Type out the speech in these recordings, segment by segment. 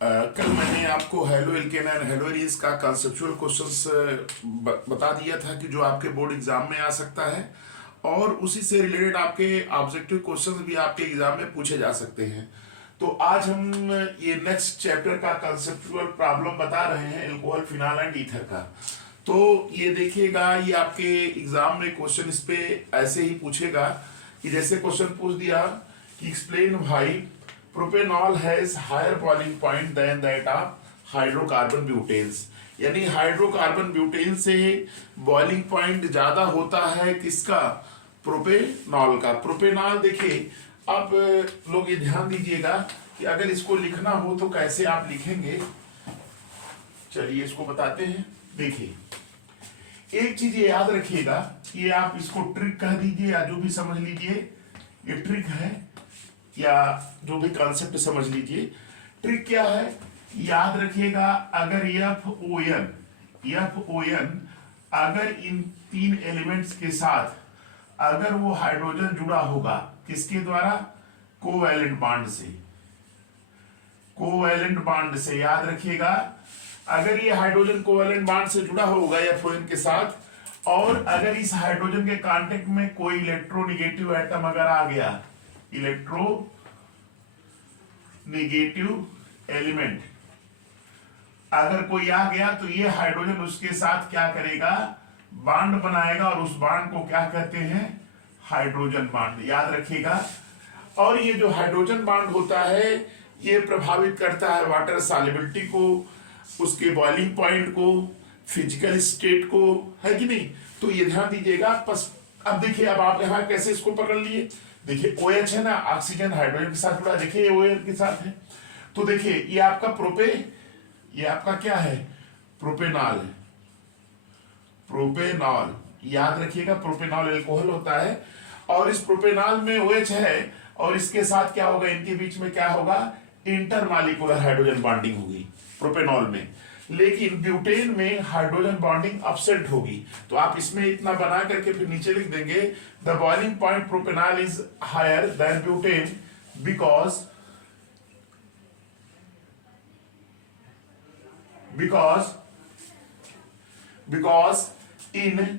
कल मैंने आपको halo alkane and hello Aries का कंसेप्चुअल क्वेश्चंस बता दिया था कि जो आपके बोर्ड एग्जाम में आ सकता है और उसी से रिलेटेड आपके ऑब्जेक्टिव क्वेश्चंस भी आपके एग्जाम में पूछे जा सकते हैं। तो आज हम ये नेक्स्ट चैप्टर का कंसेप्चुअल प्रॉब्लम बता रहे हैं एल्कोहल फिनाल एंड ईथर का। तो ये देखिएगा, ये आपके एग्जाम में क्वेश्चन इस पे ऐसे ही पूछेगा कि जैसे क्वेश्चन पूछ दिया कि explain why propanol has higher boiling point than that of hydrocarbon butanes, यानी हाइड्रोकार्बन ब्यूटेन से बॉइलिंग पॉइंट ज्यादा होता है किसका? प्रोपेनॉल का। प्रोपेनॉल देखिए, अब लोग ये ध्यान दीजिएगा कि अगर इसको लिखना हो तो कैसे आप लिखेंगे। चलिए इसको बताते हैं। देखिए, एक चीज ये याद रखिएगा, ये आप इसको ट्रिक कह दीजिए या जो भी समझ लीजिए, ये ट्रिक है या जो भी कॉन्सेप्ट समझ लीजिए। ट्रिक क्या है याद रखिएगा, अगर एफ ओ एन अगर इन तीन एलिमेंट्स के साथ अगर वो हाइड्रोजन जुड़ा होगा किसके द्वारा? कोवैलेंट बॉन्ड से। कोवैलेंट बॉन्ड से याद रखिएगा, अगर ये हाइड्रोजन कोवैलेंट बॉन्ड से जुड़ा होगा एफओएन के साथ, और अगर इस हाइड्रोजन के कांटेक्ट में कोई इलेक्ट्रोनेगेटिव एटम अगर आ गया, इलेक्ट्रो नेगेटिव एलिमेंट अगर कोई आ गया, तो ये हाइड्रोजन उसके साथ क्या करेगा? बॉन्ड बनाएगा, और उस बॉन्ड को क्या कहते हैं? Hydrogen bond. याद रखिएगा। और ये जो हाइड्रोजन बॉन्ड होता है ये प्रभावित करता है वाटर सॉल्युबिलिटी को, उसके बॉइलिंग पॉइंट को, फिजिकल स्टेट को, है कि नहीं? तो ये ध्यान दीजिएगा। बस अब देखिए, अब आप यहां कैसे इसको पकड़ लिए। देखिए OH है ना, ऑक्सीजन हाइड्रोजन के साथ जुड़ा, देखिए OH के साथ है। तो देखिए ये आपका ये आपका क्या है? प्रोपेनॉल है। प्रोपेनॉल याद रखिएगा, प्रोपेनॉल एल्कोहल होता है, और इस प्रोपेनॉल में OH है, और इसके साथ क्या होगा? इनके बीच में क्या होगा? इंटरमॉलिक्यूलर हाइड्रोजन बॉन्डिंग होगी प्रोपेनॉल में। लेकिन ब्यूटेन में हाइड्रोजन बॉन्डिंग एब्सेंट होगी। तो आप इसमें इतना बना करके फिर नीचे लिख देंगे, the boiling point propanol is higher than butane because in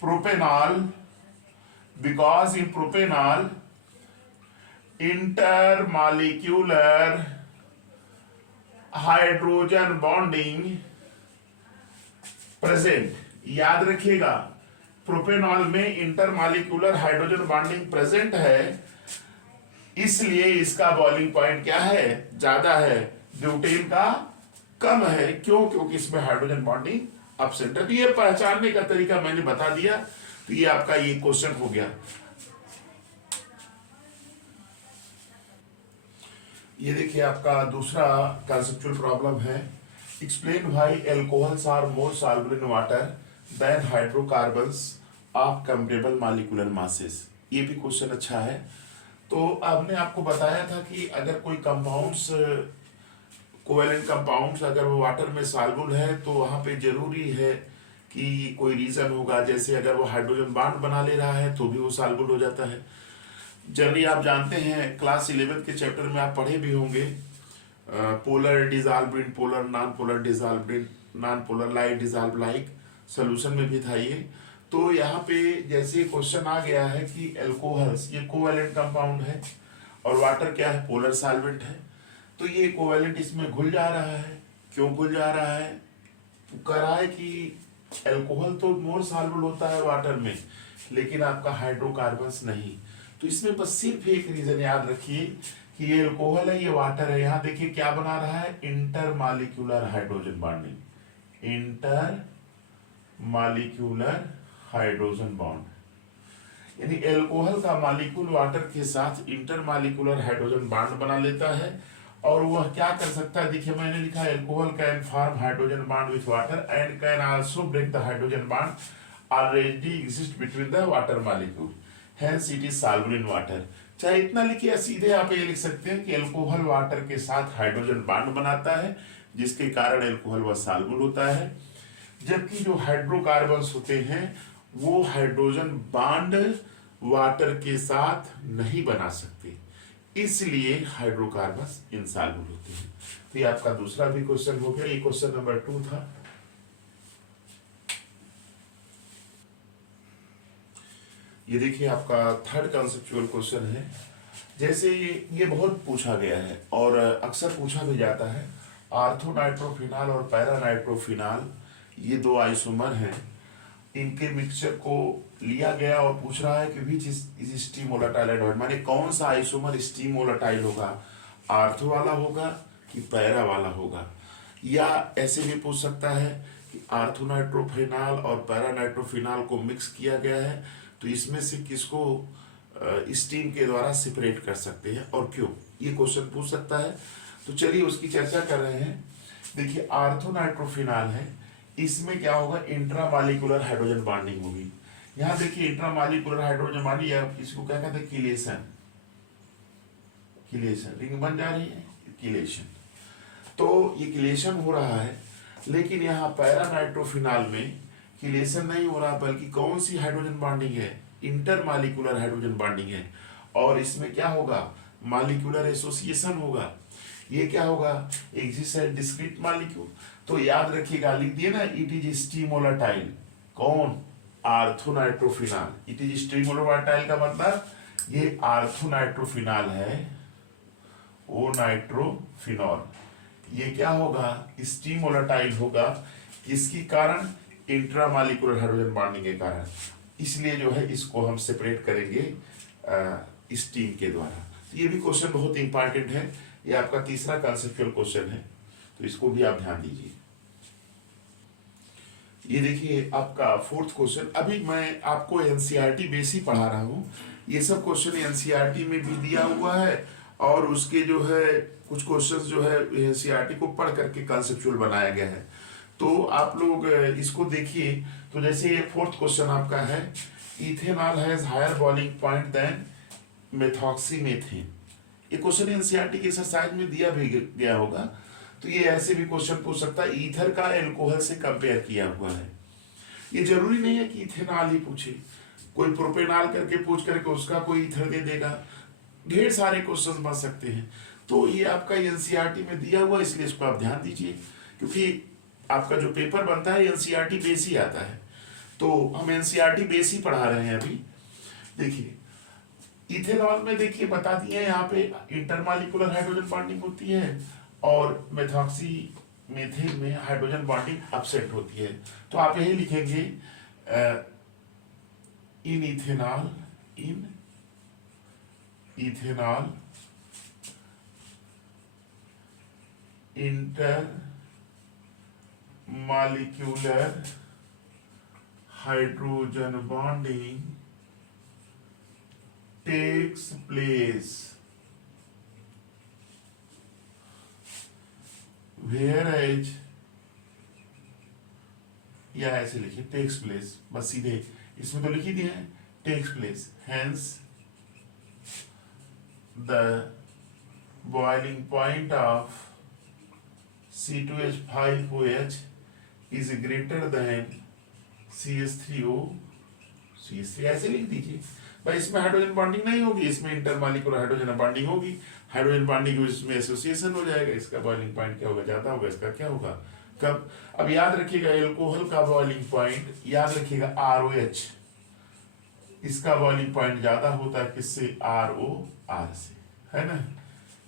propanol intermolecular hydrogen bonding present. याद रखिएगा, प्रोपेनॉल में इंटरमॉलिक्यूलर हाइड्रोजन बॉन्डिंग प्रेजेंट है, इसलिए इसका बॉइलिंग पॉइंट क्या है? ज्यादा है, ब्यूटेन का कम है। क्यों? क्योंकि इसमें हाइड्रोजन बॉन्डिंग एब्सेंट है। तो ये पहचानने का तरीका मैंने बता दिया। तो ये आपका ये क्वेश्चन हो गया। ये देखिए, आपका दूसरा कंसेप्चुअल प्रॉब्लम है, explain why alcohols are more soluble in water than hydrocarbons of comparable molecular masses. ये भी क्वेश्चन अच्छा है। तो आपने आपको बताया था कि अगर कोई कंपाउंड्स, कोवैलेंट कंपाउंड्स अगर वो वाटर में सॉल्युबल है तो वहां पे जरूरी है कि कोई रीजन होगा। जैसे अगर वो हाइड्रोजन बॉन्ड बना ले रहा है तो भी वो सॉल्युबल हो जाता है। जनरली आप जानते हैं, क्लास 11 के चैप्टर में आप पढ़े भी होंगे, polar dissolve in polar, non polar dissolve in non polar, like dissolve like, solution में भी था ये। तो यहाँ पे जैसे क्वेश्चन आ गया है कि एल्कोहल्स ये कोवैलेंट कंपाउंड है और वाटर क्या है? पोलर सॉल्वेंट है। तो ये कोवैलेंट इसमें घुल जा रहा है। क्यों घुल जा रहा है? कह रहा है कि एल्कोहल तो मोर सॉल्युबल होता है वाटर में, लेकिन आपका हाइड्रोकार्बन्स नहीं। तो इसमें बस सिर्फ एक रीजन याद रखिए कि ये एल्कोहल है, ये वाटर है। यहां देखिए क्या बना रहा है? Intermolecular hydrogen bonding, intermolecular hydrogen bond. यानी एल्कोहल का मॉलिक्यूल वाटर के साथ इंटरमॉलिक्यूलर हाइड्रोजन बॉन्ड बना लेता है, और वह क्या कर सकता है? देखिए मैंने लिखा है, alcohol can form hydrogen bond with water and can also break the hydrogen bond already exist between the water molecule, hence it is soluble in water. चाहे इतना लिखिए, सीधे आप ये लिख सकते हैं कि एल्कोहल वाटर के साथ हाइड्रोजन बॉन्ड बनाता है, जिसके कारण एल्कोहल वह सॉल्युबल होता है। जबकि जो हाइड्रोकार्बन्स होते हैं वो हाइड्रोजन बॉन्ड वाटर के साथ नहीं बना सकते। इसलिए हाइड्रोकार्बन्स इनसॉल्युबल होते हैं। तो ये आपका दूसरा भी क्वेश्चन हो गया। ये क्वेश्चन नंबर 2 था। ये देखिए आपका थर्ड कॉन्सेप्चुअल क्वेश्चन है। जैसे ये बहुत पूछा गया है और अक्सर पूछा भी जाता है। आर्थोनाइट्रोफिनॉल और पैरानाइट्रोफिनॉल ये दो आइसोमर हैं, इनके मिक्सचर को लिया गया और पूछ रहा है कि विच इज स्टीम वोलेटाइल एडवाइड, माने कौन सा आइसोमर स्टीम वोलेटाइल होगा, आर्थो वाला होगा कि पैरा वाला होगा। या ऐसे भी पूछ सकता है कि आर्थोनाइट्रोफिनॉल और पैरानाइट्रोफिनॉल को मिक्स किया गया है, तो इसमें से किसको स्टीम के द्वारा सेपरेट कर सकते हैं और क्यों, ये क्वेश्चन पूछ सकता है। तो चलिए उसकी चर्चा कर रहे हैं। देखिए आर्थोनाइट्रोफिनॉल है, इसमें क्या होगा, इंट्रामॉलिक्यूलर हाइड्रोजन बॉन्डिंग होगी। यहाँ देखिए इंट्रामॉलिक्यूलर हाइड्रोजन बॉन्डिंग या इसको क्या कहते हैं, किलेशन, किलेशन रिंग बन जा रही है, किलेशन। तो ये किलेशन हो रहा है, लेकिन यहाँ पैरानाइट्रोफिनॉल में किलेशन नहीं हो रहा, बल्कि कौन सी हाइड्रोजन बॉन्डिंग है, इंटरमॉलिक्यूलर हाइड्रोजन बॉन्डिंग है। और इसमें क्या होगा, मॉलिक्यूलर एसोसिएशन होगा। ये क्या होगा, एग्जिस्ट है डिस्क्रीट मॉलिक्यूल। तो याद रखिएगा, लिख दिए ना, इट इज स्टीम वोलेटाइल। कौन, आर्थोनाइट्रोफिनॉल। इट इज स्टीम वोलेटाइल का मतलब ये आर्थोनाइट्रोफिनॉल है, ओ नाइट्रोफिनॉल। ये क्या होगा, स्टीम वोलेटाइल होगा, किसके कारण, इंट्रामॉलिक्यूलर हाइड्रोजन बॉन्डिंग के कारण। इसलिए जो है इसको हम सेपरेट करेंगे स्टीम के द्वारा। तो ये भी क्वेश्चन बहुत इंपॉर्टेंट है। ये आपका तीसरा कॉन्सेप्चुअल क्वेश्चन है, तो इसको भी आप ध्यान दीजिए। ये देखिए आपका फोर्थ क्वेश्चन। अभी मैं आपको एनसीईआरटी बेसिक पढ़ा रहा हूँ। ये सब क्वेश्चन एनसीईआरटी में भी दिया हुआ है और उसके जो है कुछ क्वेश्चंस जो है एनसीईआरटी को पढ़ करके कॉन्सेप्चुअल बनाया गया है। तो आप लोग इसको देखिए। तो जैसे ये फोर्थ क्वेश्चन आपका है, ethanol has higher boiling point than methoxymethane. ये क्वेश्चन एनसीईआरटी के एक्सरसाइज में दिया भी गया होगा। तो ये ऐसे भी क्वेश्चन पूछ सकता है, ईथर का एल्कोहल से कंपेयर किया हुआ है। ये जरूरी नहीं है कि इथेनॉल ही पूछे, कोई प्रोपेनॉल करके पूछ करके उसका कोई ईथर दे देगा। ढेर सारे क्वेश्चन बन सकते हैं। तो ये आपका एनसीईआरटी में दिया हुआ, इसलिए इसको आप ध्यान दीजिए, क्योंकि आपका जो पेपर बनता है एनसीईआरटी बेस ही आता है। तो हम एनसीईआरटी बेस ही पढ़ा रहे हैं अभी। देखिए इथेनॉल में देखिए बता दिए यहाँ पे इंटरमॉलिक्यूलर हाइड्रोजन बॉन्डिंग होती है और मेथॉक्सीमेथेन में हाइड्रोजन बॉन्डिंग अपसेट होती है। तो आप यही लिखेंगे in ethanol, in ethanol intermolecular hydrogen bonding takes place whereas, या ऐसे लिखिए टेक्स प्लेस, बस सीधे इसमें तो लिख ही दिया है takes place, hence the boiling point of C2H5OH is greater than CH3O, CH3 ऐसे लिख दीजिए भाई। इसमें हाइड्रोजन बॉन्डिंग नहीं होगी, इसमें इंटरमॉलिक्यूलर हाइड्रोजन बॉन्डिंग होगी। हाइड्रोजन बॉन्डिंग इसमें एसोसिएशन हो जाएगा, इसका बॉइलिंग पॉइंट क्या होगा, ज्यादा होगा, इसका क्या होगा कब। अब याद रखिएगा एल्कोहल का बॉइलिंग पॉइंट, याद रखिएगा ROH, इसका बॉइलिंग पॉइंट ज्यादा होता है किससे, ROR से, है ना।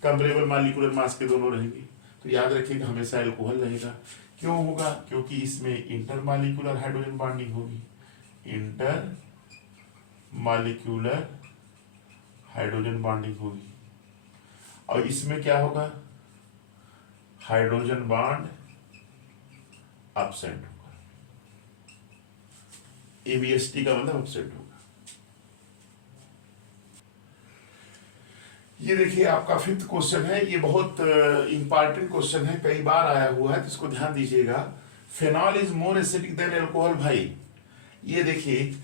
कंपेरेबल मॉलिक्यूलर मास के दोनों रहेंगे, तो याद रखिएगा हमेशा एल्कोहल रहेगा। क्यों होगा, क्योंकि इसमें इंटरमॉलिक्यूलर हाइड्रोजन बॉन्डिंग होगी, इंटर मॉलिक्यूलर हाइड्रोजन बॉन्डिंग होगी। और इसमें क्या होगा, हाइड्रोजन बॉन्ड अपसेंट होगा, ABST का मतलब अपसेंट होगा। ये देखिए आपका फिफ्थ क्वेश्चन है। ये बहुत इंपॉर्टेंट क्वेश्चन है, कई बार आया हुआ है, तो इसको ध्यान दीजिएगा। Phenol is more acidic than alcohol. भाई ये देखिए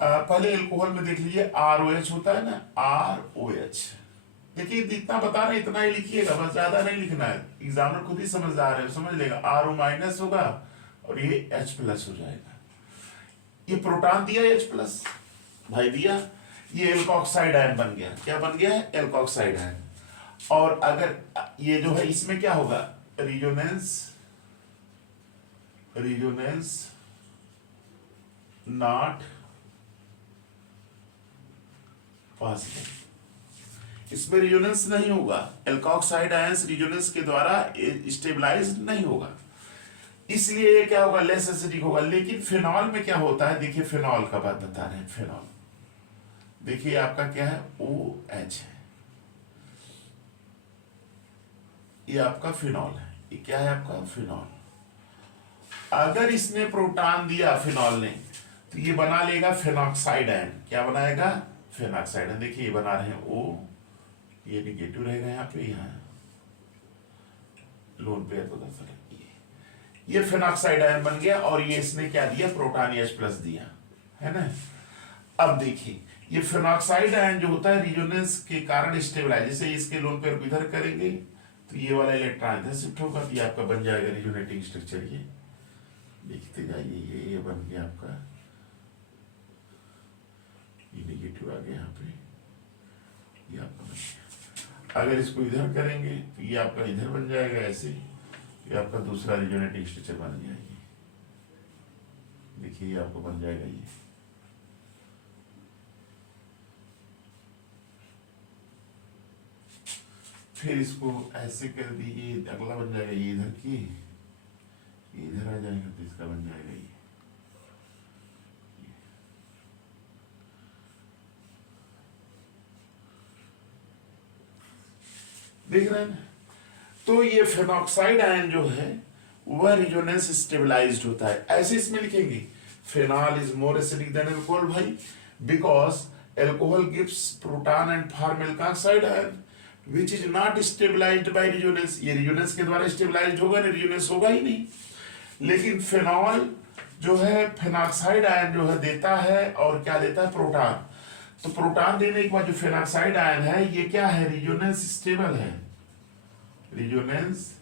पहले अल्कोहल में देख लीजिए ROH होता है ना, ROH। देखिए इतना बता रहे इतना ही लिखिएगा, बस ज्यादा नहीं लिखना है, एग्जामिनर खुद ही समझदार है, समझ लेगा। RO माइनस होगा और ये H प्लस हो जाएगा। ये प्रोटॉन दिया H प्लस, भाई दिया, ये एल्कोक्साइड आयन बन गया। क्या बन गया है? Alkoxide ion. और अगर ये जो है इसमें क्या होगा? Resonance not possible. इसमें रिजोनेंस नहीं होगा, एल्कोक्साइड आयंस रिजोनेंस के द्वारा स्टेबलाइज नहीं होगा, इसलिए ये क्या होगा? लेस एसिडिक होगा। लेकिन फिनॉल में क्या होता है? देखिए फिनॉल का बात बता रहे हैं। फिनॉल देखिए आपका क्या है? OH है, ये आपका फिनॉल है। ये क्या है आपका? फिनॉल। अगर इसने प्रोटॉन दिया फिनॉल ने, तो ये बना लेगा फेनॉक्साइड आयन। क्या बनाएगा? Phenoxide ion. देखिए ये बना रहे हैं O, ये निगेटिव रहेगा यहाँ पे, यहाँ लोन पेयर को दर्शाएगा। ये फेनॉक्साइड आयन बन गया, और ये इसने क्या दिया? प्रोटॉन H+ दिया, है ना। अब देखिए ये फेनॉक्साइड आयन जो होता है रिजोनेंस के कारण स्टेबलाइज, जैसे इसके लोन पेयर को इधर करेंगे तो ये वाला इलेक्ट्रॉन इधर शिफ्ट होगा, तो ये आपका बन जाएगा रिजोनेटिंग स्ट्रक्चर। ये देखते जाइए, ये बन गया आपका, ये नेगेटिव आ गया यहाँ पे, ये आपका बन गया। अगर इसको इधर करेंगे तो ये आपका इधर बन जाएगा ऐसे, ये आपका दूसरा रिजोनेटिंग स्ट्रक्चर बन जाएगी। देखिए ये आपको बन जाएगा ये। फिर इसको ऐसे कर दीजिए, अगला बन जाएगा ये इधर की, ये इधर आ जाएगा, तो इसका बन जाएगा ये। देख रहे हैं? तो ये फेनॉक्साइड आयन जो है वह रिजोनेंस स्टेबलाइज्ड होता है। ऐसे इसमें लिखेंगे phenol is more acidic than alcohol भाई, because alcohol gives proton and form alkoxide ion which is not stabilized by resonance। ये रिजोनेंस के द्वारा स्टेबलाइज्ड होगा नहीं, रिजोनेंस होगा ही नहीं। लेकिन फेनॉल जो है फेनॉक्साइड आयन जो है देता है, और क्या देता है? प्रोटॉन। तो प्रोटॉन देने के बाद जो फेनॉक्साइड आयन है ये क्या है? रिजोनेंस स्टेबल है, रिजोनेंस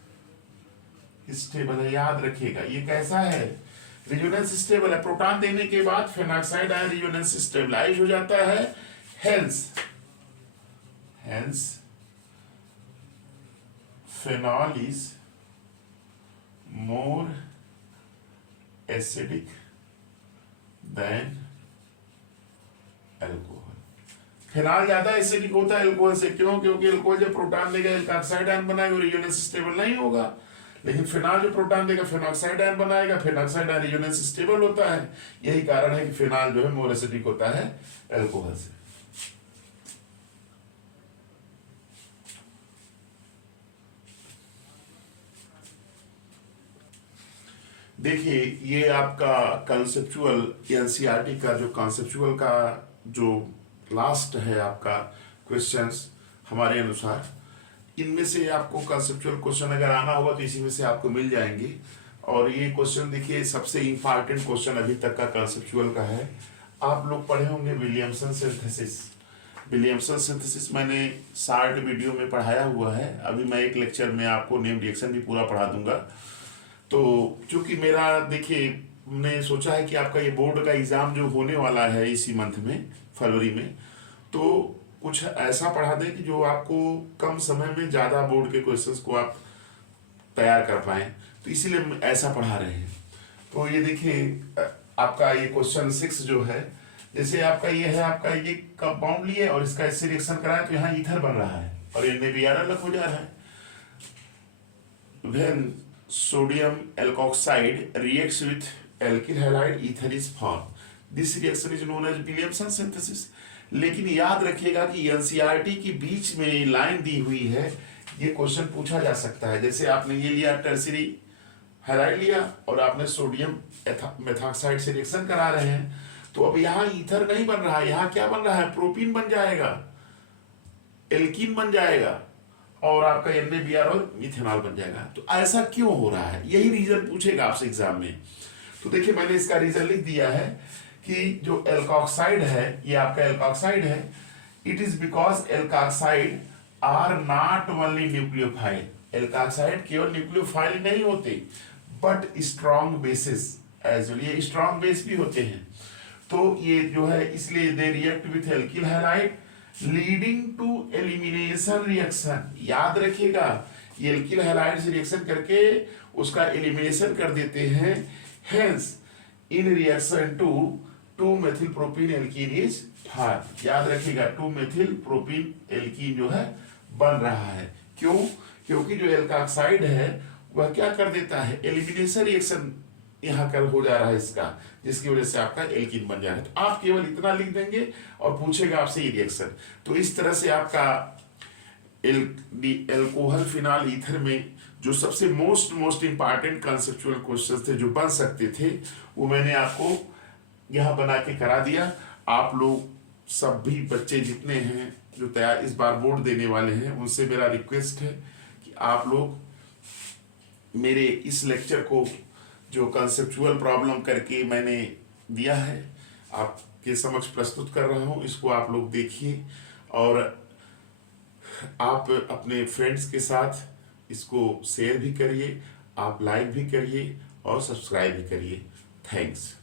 स्टेबल है, याद रखिएगा। ये कैसा है? रिजोनेंस स्टेबल है। प्रोटॉन देने के बाद फेनॉक्साइड आयन रिजोनेंस स्टेबलाइज हो जाता है। Hence phenol is more acidic than alcohol। Phenol ज्यादा एसिडिक होता है अल्कोहल से। क्यों? क्योंकि अल्कोहल जब प्रोटॉन देगा एल्कोक्साइड आयन बनाएगा, रिजोनेंस स्टेबल नहीं होगा। लेकिन फिनॉल जो प्रोटॉन देगा फेनॉक्साइड आयन बनाएगा, फेनॉक्साइड आयन रिजोनेंस स्टेबल होता है। यही कारण है कि फिनॉल जो है मोर एसिडिक होता है अल्कोहल से। देखिए ये आपका कंसेप्चुअल एनसीईआरटी का जो कंसेप्चुअल का जो लास्ट है आपका क्वेश्चंस, हमारे अनुसार इनमें से आपको कंसेप्चुअल क्वेश्चन अगर आना होगा तो इसी में से आपको मिल जाएंगे। और ये क्वेश्चन देखिए सबसे इंपॉर्टेंट क्वेश्चन अभी तक का कंसेप्चुअल का है। आप लोग पढ़े होंगे विलियमसन सिंथेसिस। विलियमसन सिंथेसिस मैंने शार्ट वीडियो में पढ़ाया हुआ है। अभी मैं एक लेक्चर में आपको नेम रिएक्शन भी पूरा पढ़ा दूंगा। तो चूंकि मेरा देखिए हमने सोचा है कि आपका ये बोर्ड का एग्जाम जो होने वाला है इसी मंथ में, फरवरी में, तो कुछ ऐसा पढ़ा दें कि जो आपको कम समय में ज़्यादा बोर्ड के क्वेश्चंस को आप तैयार कर पाएँ। तो इसीलिए हम ऐसा पढ़ा रहे हैं। तो ये देखिए आपका ये क्वेश्चन 6 जो है, जैसे आपका ये है, आपका ये कंपाउंड लिए और इसका इससे रिएक्शन कराए तो यहाँ ईथर बन रहा है और इनमें भी अलग हो जा रहा है। When sodium alkoxide reacts with alkyl halide, ether is formed. This reaction is known as Williamson synthesis। लेकिन याद रखिएगा कि एनसीईआरटी के बीच में लाइन दी हुई है, ये क्वेश्चन पूछा जा सकता है। जैसे आपने ये लिया टर्सरी हैलाइड लिया और आपने सोडियम मेथॉक्साइड से रिएक्शन करा रहे हैं, तो अब यहाँ ईथर नहीं बन रहा है, यहाँ क्या बन रहा है? प्रोपीन बन जाएगा, एल्कीन बन जाएगा और आपका NaBr और मिथेनॉल बन जाएगा। तो ऐसा क्यों हो रहा है? यही रीजन पूछेगा आपसे एग्जाम में। तो देखिए मैंने इसका रीजन लिख दिया है कि जो एल्कोक्साइड है, ये आपका एल्कोक्साइड है, it is because alkoxide are not only nucleophile. Alkoxide केवल न्यूक्लियोफाइल नहीं होते but strong bases as well, ये स्ट्रॉन्ग बेस भी होते हैं। तो ये जो है इसलिए they react with alkyl halide leading to elimination reaction. याद रखिएगा, ये एल्किल हैलाइड से रिएक्शन करके उसका एलिमिनेशन कर देते हैं। Hence in reaction to 2 methyl propene alkene is form. याद रखिएगा 2 मेथिल प्रोपीन एल्कीन जो है बन रहा है। क्यों? क्योंकि जो एल्काक्साइड है वह क्या कर देता है, एलिमिनेशन रिएक्शन यहाँ कर हो जा रहा है इसका, जिसकी वजह से आपका एल्कीन बन जा रहा है। तो आप केवल इतना लिख देंगे और पूछेगा आपसे ये रिएक्शन। तो इस तरह से आपका एल्कोहल फिनाल ईथर में जो सबसे मोस्ट इंपॉर्टेंट कंसेप्चुअल क्वेश्चंस थे जो बन सकते थे, वो मैंने आपको यहाँ बना के करा दिया। आप लोग सब भी बच्चे जितने हैं जो तैयार इस बार बोर्ड देने वाले हैं, उनसे मेरा रिक्वेस्ट है कि आप लोग मेरे इस लेक्चर को जो कंसेप्चुअल प्रॉब्लम करके मैंने दिया है आपके समक्ष प्रस्तुत कर रहा हूँ, इसको आप लोग देखिए और आप अपने फ्रेंड्स के साथ इसको शेयर भी करिए, आप लाइक भी करिए और सब्सक्राइब भी करिए। थैंक्स।